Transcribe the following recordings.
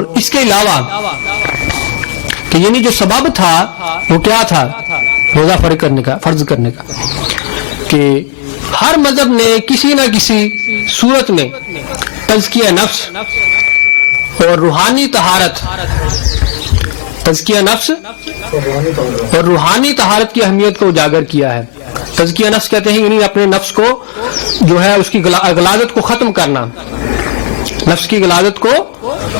اور اس کے علاوہ کہ یعنی جو سبب تھا وہ کیا تھا روزہ فرض کرنے کا کہ ہر مذہب نے کسی نہ کسی صورت میں تزکیہ نفس اور روحانی طہارت تزکیہ نفس اور روحانی طہارت کی اہمیت کو اجاگر کیا ہے. تزکیہ نفس کہتے ہیں یعنی اپنے نفس کو جو ہے اس کی غلاظت کو ختم کرنا, نفس کی غلاظت کو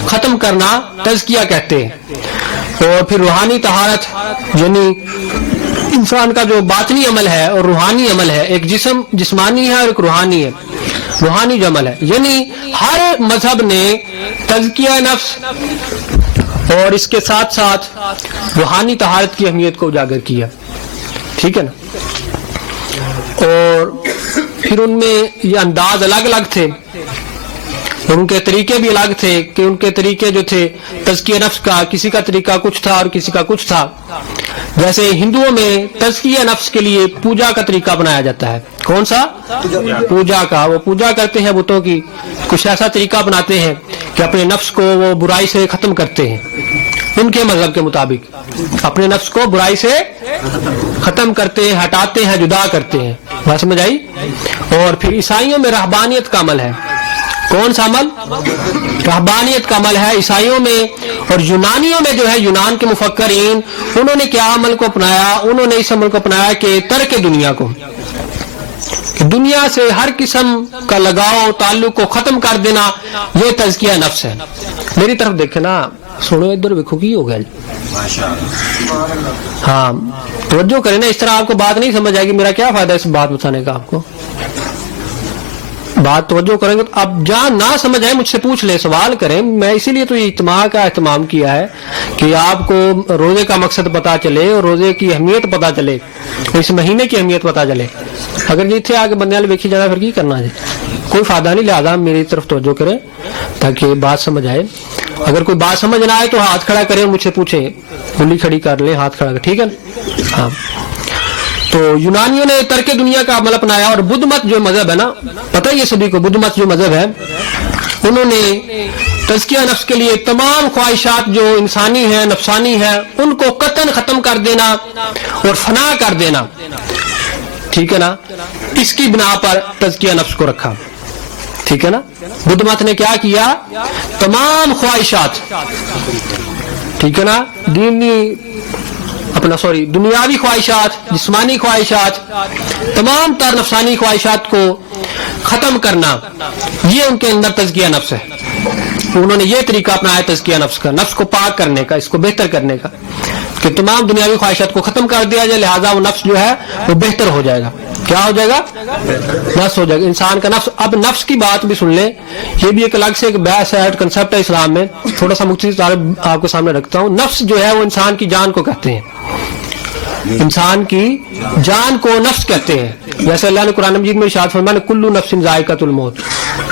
ختم کرنا تزکیہ کہتے ہیں. اور پھر روحانی طہارت یعنی انسان کا جو باطنی عمل ہے اور روحانی عمل ہے, ایک جسمانی ہے اور ایک روحانی ہے, روحانی جو عمل ہے, یعنی ہر مذہب نے تزکیہ نفس اور اس کے ساتھ ساتھ روحانی طہارت کی اہمیت کو اجاگر کیا. ٹھیک ہے نا. اور پھر ان میں یہ انداز الگ الگ تھے, ان کے طریقے بھی الگ تھے کہ ان کے طریقے جو تھے تزکیہ نفس کا, کسی کا طریقہ کچھ تھا اور کسی کا کچھ تھا. جیسے ہندوؤں میں تزکیہ نفس کے لیے پوجا کا طریقہ بنایا جاتا ہے. کون سا؟ پوجا کا. وہ پوجا کرتے ہیں بتوں کی, کچھ ایسا طریقہ بناتے ہیں کہ اپنے نفس کو وہ برائی سے ختم کرتے ہیں. ان کے مذہب کے مطابق اپنے نفس کو برائی سے ختم کرتے ہیں, ہٹاتے ہیں, جدا کرتے ہیں. بات سمجھ آئی؟ اور پھر عیسائیوں میں رہبانیت کا عمل ہے. کون سا عمل؟ رہبانیت کا عمل ہے عیسائیوں میں. اور یونانیوں میں جو ہے یونان کے مفکرین انہوں نے کیا عمل کو اپنایا؟ انہوں نے اس عمل کو اپنایا کہ ترک دنیا کو, دنیا سے ہر قسم کا لگاؤ تعلق کو ختم کر دینا, یہ تزکیہ نفس ہے. میری طرف دیکھیں نا, سنو ادھر دیکھو کی ہو گیا جی. ہاں توجہ کریں نا, اس طرح آپ کو بات نہیں سمجھ آئے گی. میرا کیا فائدہ اس بات بتانے کا؟ آپ کو بات توجہ کریں گے تو اب جہاں نہ سمجھ آئے مجھ سے پوچھ لیں, سوال کریں. میں اسی لیے تو یہ اجتماع کا اہتمام کیا ہے کہ آپ کو روزے کا مقصد پتا چلے اور روزے کی اہمیت پتا چلے, اس مہینے کی اہمیت پتا چلے. اگر جتنے آگے بندے والے ویکھی جانا پھر کی کرنا ہے, کوئی فائدہ نہیں. لہٰذا میری طرف توجہ کریں تاکہ بات سمجھ آئے. اگر کوئی بات سمجھ نہ آئے تو ہاتھ کھڑا کریں, مجھ سے پوچھیں, انگلی کھڑی کر لیں, ہاتھ کھڑا کر. ٹھیک ہے نا. ہاں تو یونانیوں نے ترک دنیا کا عمل اپنایا. اور بدھ مت جو مذہب ہے نا, پتہ ہی ہے سبھی کو, بدھ مت جو مذہب ہے انہوں نے تزکیہ نفس کے لیے تمام خواہشات جو انسانی ہیں, نفسانی ہیں, ان کو قطعاً ختم کر دینا اور فنا کر دینا. ٹھیک ہے نا. اس کی بنا پر تزکیہ نفس کو رکھا. ٹھیک ہے نا. بدھ مت نے کیا کیا؟ تمام خواہشات, ٹھیک ہے نا, دنیاوی خواہشات, جسمانی خواہشات, تمام تر نفسانی خواہشات کو ختم کرنا, یہ ان کے اندر تزکیہ نفس ہے. انہوں نے یہ طریقہ اپنایا تزکیہ نفس کا, نفس کو پاک کرنے کا, اس کو بہتر کرنے کا, کہ تمام دنیاوی خواہشات کو ختم کر دیا جائے. لہٰذا وہ نفس جو ہے وہ بہتر ہو جائے گا. کیا ہو جائے گا؟ نفس ہو جائے گا, انسان کا نفس. اب نفس کی بات بھی سن لیں, یہ بھی ایک الگ سے ایک بحث ہے, کنسپٹ ہے اسلام میں. تھوڑا سا مختصر آپ کے سامنے رکھتا ہوں. نفس جو ہے وہ انسان کی جان کو کہتے ہیں. انسان کی جان کو نفس کہتے ہیں. جیسے اللہ نے قرآن مجید میں ارشاد فرمایا کلو نفس ذائقۃ الموت.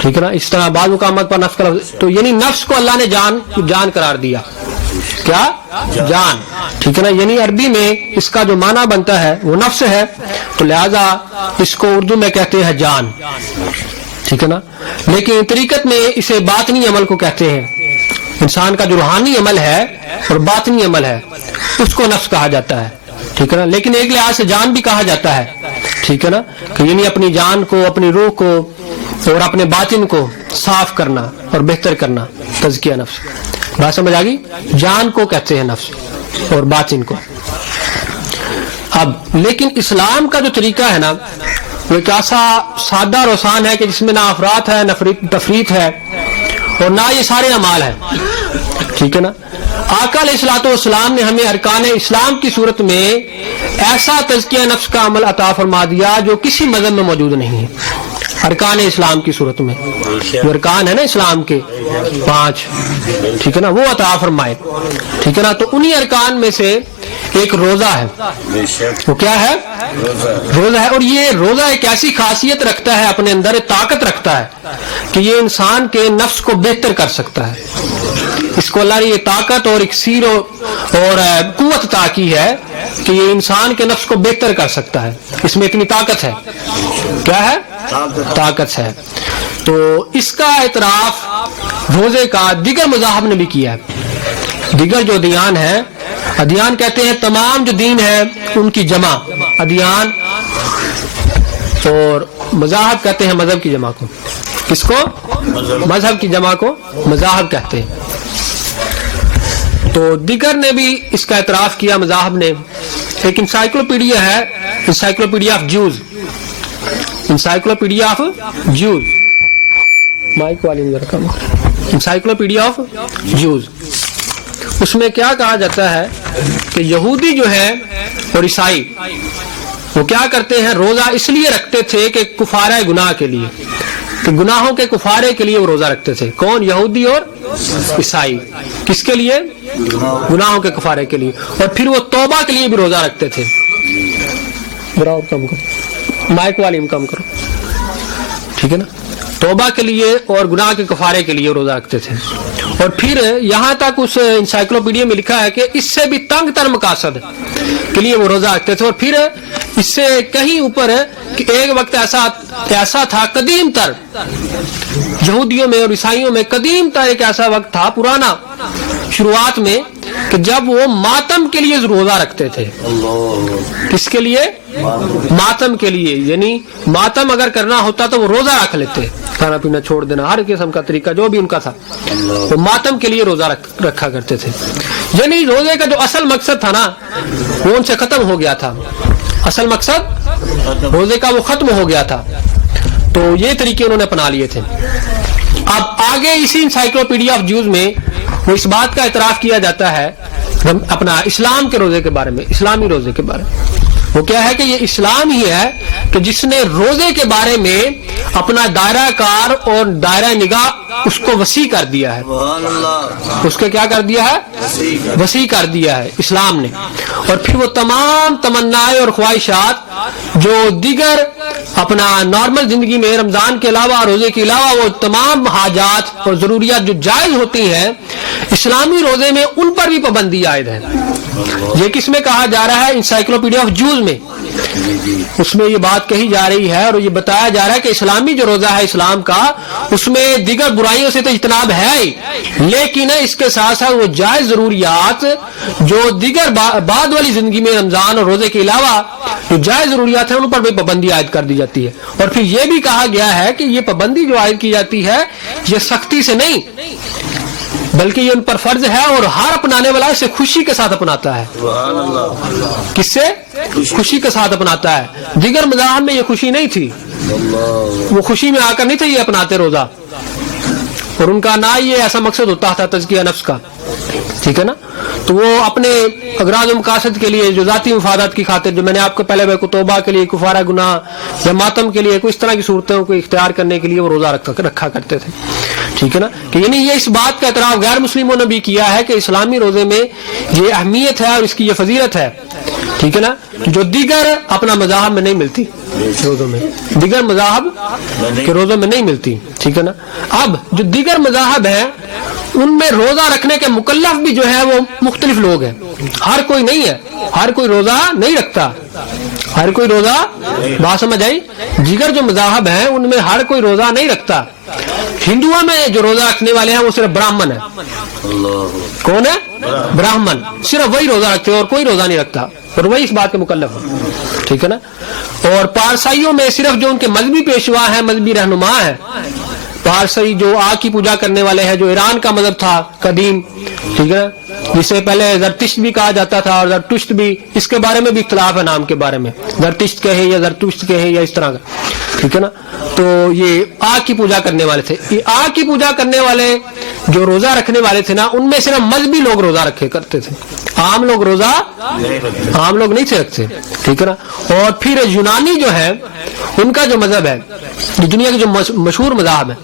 ٹھیک ہے نا. اس طرح بعض مقامات پر نفس کا لفظ, تو یعنی نفس کو اللہ نے جان قرار دیا. کیا؟ جان. ٹھیک ہے نا. یعنی عربی میں اس کا جو معنی بنتا ہے وہ نفس ہے, تو لہذا اس کو اردو میں کہتے ہیں جان. ٹھیک ہے نا. لیکن طریقت میں اسے باطنی عمل کو کہتے ہیں. انسان کا جو روحانی عمل ہے اور باطنی عمل ہے اس کو نفس کہا جاتا ہے. ٹھیک ہے نا. لیکن ایک لحاظ سے جان بھی کہا جاتا ہے. ٹھیک ہے نا. کہ یعنی اپنی جان کو, اپنی روح کو اور اپنے باطن کو صاف کرنا اور بہتر کرنا, تزکیہ نفس. بات سمجھ آ گئی؟ جان کو کہتے ہیں نفس اور باطن کو. اب لیکن اسلام کا جو طریقہ ہے نا وہ ایک ایسا سادہ اور آسان ہے کہ جس میں نہ افراط ہے, نہ تفریط ہے, اور نہ یہ سارے اعمال ہیں. ٹھیک ہے نا. آقا علیہ الصلوۃ والسلام نے ہمیں ارکان اسلام کی صورت میں ایسا تزکیہ نفس کا عمل عطا فرما دیا جو کسی مذہب میں موجود نہیں ہے. ارکان اسلام کی صورت میں جو ارکان ہے نا اسلام کے 5, ٹھیک ہے نا, وہ عطا فرمائے. ٹھیک ہے نا. تو انہی ارکان میں سے ایک روزہ ہے. وہ کیا ہے؟ روزہ ہے. اور یہ روزہ ایک ایسی خاصیت رکھتا ہے, اپنے اندر طاقت رکھتا ہے کہ یہ انسان کے نفس کو بہتر کر سکتا ہے. اس کو اللہ نے یہ طاقت اور اکسیر اور قوت عطا کی ہے کہ یہ انسان کے نفس کو بہتر کر سکتا ہے. اس میں اتنی طاقت ہے. کیا ہے؟ طاقت ہے. تو اس کا اعتراف روزے کا دیگر مذاہب نے بھی کیا ہے. دیگر جو ادیان ہے، ادیان کہتے ہیں تمام جو دین ہے ان کی جمع ادیان، اور مذاہب کہتے ہیں مذہب کی جمع کو. کس کو؟ مذہب کی جمع کو مذاہب کہتے ہیں. تو دیگر نے بھی اس کا اعتراف کیا مذاہب نے. ایک انسائکلوپیڈیا ہے، انسائکلوپیڈیا آف جوز، انسائکلوپیڈیا آف جوز، مائک والی ذرا کم، انسائکلوپیڈیا آف جوز. اس میں کیا کہا جاتا ہے کہ یہودی جو ہے اور عیسائی وہ کیا کرتے ہیں، روزہ اس لیے رکھتے تھے کہ کفارہ گناہ کے لیے، کہ گناہوں کے کفارے کے لیے وہ روزہ رکھتے تھے. کون؟ یہودی اور عیسائی. کس کے لیے؟ گناہوں کے کفارے کے لیے. اور پھر وہ توبہ کے لیے بھی روزہ رکھتے تھے. براؤ کم کرو، مائک والیم کم کرو، ٹھیک ہے نا. توبہ کے لیے اور گناہ کے کفارے کے لیے روزہ رکھتے تھے. اور پھر یہاں تک اس انسائکلوپیڈیا میں لکھا ہے کہ اس سے بھی تنگ تر مقاصد کے لیے وہ روزہ رکھتے تھے. اور پھر اس سے کہیں اوپر کہ ایک وقت ایسا تھا قدیم تر، یہودیوں میں اور عیسائیوں میں قدیم تر ایک ایسا وقت تھا پرانا شروعات میں کہ جب وہ ماتم کے لیے روزہ رکھتے تھے. کس کے لیے؟ ماتم کے لیے. یعنی ماتم اگر کرنا ہوتا تو وہ روزہ رکھ لیتے، کھانا پینا چھوڑ دینا، ہر قسم کا طریقہ جو بھی ان کا تھا، وہ ماتم کے لیے روزہ رکھا کرتے تھے. یعنی روزے کا جو اصل مقصد تھا نا وہ ان سے ختم ہو گیا تھا. اصل مقصد روزے کا وہ ختم ہو گیا تھا. تو یہ طریقے انہوں نے اپنا لیے تھے. اب آگے اسی انسائکلوپیڈیا آف جوز میں وہ اس بات کا اعتراف کیا جاتا ہے اپنا اسلام کے روزے کے بارے میں، اسلامی روزے کے بارے میں. وہ کیا ہے کہ یہ اسلام ہی ہے کہ جس نے روزے کے بارے میں اپنا دائرہ کار اور دائرہ نگاہ اس کو وسیع کر دیا ہے. اس کو کیا کر دیا ہے؟ وسیع کر دیا ہے اسلام نے. اور پھر وہ تمام تمنائیں اور خواہشات جو دیگر اپنا نارمل زندگی میں رمضان کے علاوہ، روزے کے علاوہ، وہ تمام حاجات اور ضروریات جو جائز ہوتی ہیں اسلامی روزے میں، ان پر بھی پابندی عائد ہے. یہ کس میں کہا جا رہا ہے؟ انسائکلوپیڈیا آف جوز میں. اس میں یہ بات کہی جا رہی ہے اور یہ بتایا جا رہا ہے کہ اسلامی جو روزہ ہے اسلام کا، اس میں دیگر برائیوں سے تو اجتناب ہے ہی، لیکن اس کے ساتھ ساتھ وہ جائز ضروریات جو دیگر بعد والی زندگی میں رمضان اور روزے کے علاوہ جو جائز ضروریات ہیں ان پر بھی پابندی عائد کر دی جاتی ہے. اور پھر یہ بھی کہا گیا ہے کہ یہ پابندی جو عائد کی جاتی ہے یہ سختی سے نہیں بلکہ یہ ان پر فرض ہے، اور ہر اپنانے والا اسے خوشی کے ساتھ اپناتا ہے. کس سے؟ خوشی کے ساتھ اپناتا ہے. دیگر مذاہب میں یہ خوشی نہیں تھی، وہ خوشی میں آ کر نہیں تھے یہ اپناتے روزہ، اور ان کا نہ یہ ایسا مقصد ہوتا تھا تزکیہ نفس کا، ٹھیک ہے نا. تو وہ اپنے اغراض و مقاصد کے لیے، جو ذاتی مفادات کی خاطر، جو میں نے آپ کو پہلے توبہ کے لیے، کفارہ گناہ یا ماتم کے لیے، کوئی اس طرح کی صورتوں کو اختیار کرنے کے لیے وہ روزہ رکھا کرتے تھے، ٹھیک ہے نا. کہ یعنی یہ اس بات کا اعتراف غیر مسلموں نے بھی کیا ہے کہ اسلامی روزے میں یہ اہمیت ہے اور اس کی یہ فضیلت ہے، ٹھیک ہے نا، جو دیگر اپنا مذاہب میں نہیں ملتی، روزوں میں دیگر مذاہب کے روزوں میں نہیں ملتی، ٹھیک ہے نا. اب جو دیگر مذاہب ہیں ان میں روزہ رکھنے کے مکلف بھی جو ہے وہ مختلف لوگ ہیں، ہر کوئی نہیں ہے، ہر کوئی روزہ نہیں رکھتا، ہر کوئی روزہ، بات سمجھ آئی. دیگر جو مذاہب ہیں ان میں ہر کوئی روزہ نہیں رکھتا. ہندوؤں میں جو روزہ رکھنے والے ہیں وہ صرف براہمن ہیں. کون ہے؟ براہمن. صرف وہی روزہ رکھتے ہیں اور کوئی روزہ نہیں رکھتا، اور وہی اس بات کے مکلف ہے، ٹھیک ہے نا. اور پارسائیوں میں صرف جو ان کے مذہبی پیشوا ہیں، مذہبی رہنما ہیں، پارسی جو آگ کی پوجا کرنے والے ہیں، جو ایران کا مذہب تھا قدیم، ٹھیک ہے، جسے پہلے زرتشت بھی کہا جاتا تھا، اور زرتشت بھی، اس کے بارے میں بھی اختلاف ہے نام کے بارے میں، زرتشت کہیں یا زرتشت کہیں یا اس طرح کا، ٹھیک ہے نا. تو یہ آگ کی پوجا کرنے والے تھے. یہ آگ کی پوجا کرنے والے جو روزہ رکھنے والے تھے نا، ان میں صرف مذہبی لوگ روزہ رکھے کرتے تھے، عام لوگ روزہ عام لوگ نہیں تھے رکھتے، ٹھیک ہے نا. اور پھر یونانی جو ہے ان کا جو مذہب ہے، جو دنیا کے جو مشہور مذاہب ہیں،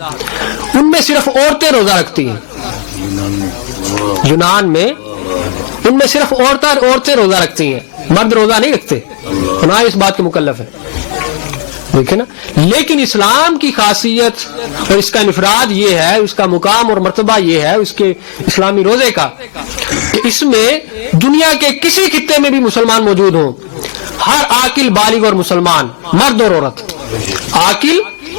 ان میں صرف عورتیں روزہ رکھتی ہیں. یونان میں ان میں صرف عورتیں روزہ رکھتی ہیں، مرد روزہ نہیں رکھتے، نہ اس بات کے مکلف ہے، دیکھیں نا. لیکن اسلام کی خاصیت اور اس کا انفراد یہ ہے، اس کا مقام اور مرتبہ یہ ہے اس کے اسلامی روزے کا، کہ اس میں دنیا کے کسی خطے میں بھی مسلمان موجود ہوں، ہر عاقل بالغ اور مسلمان، مرد اور عورت، عاقل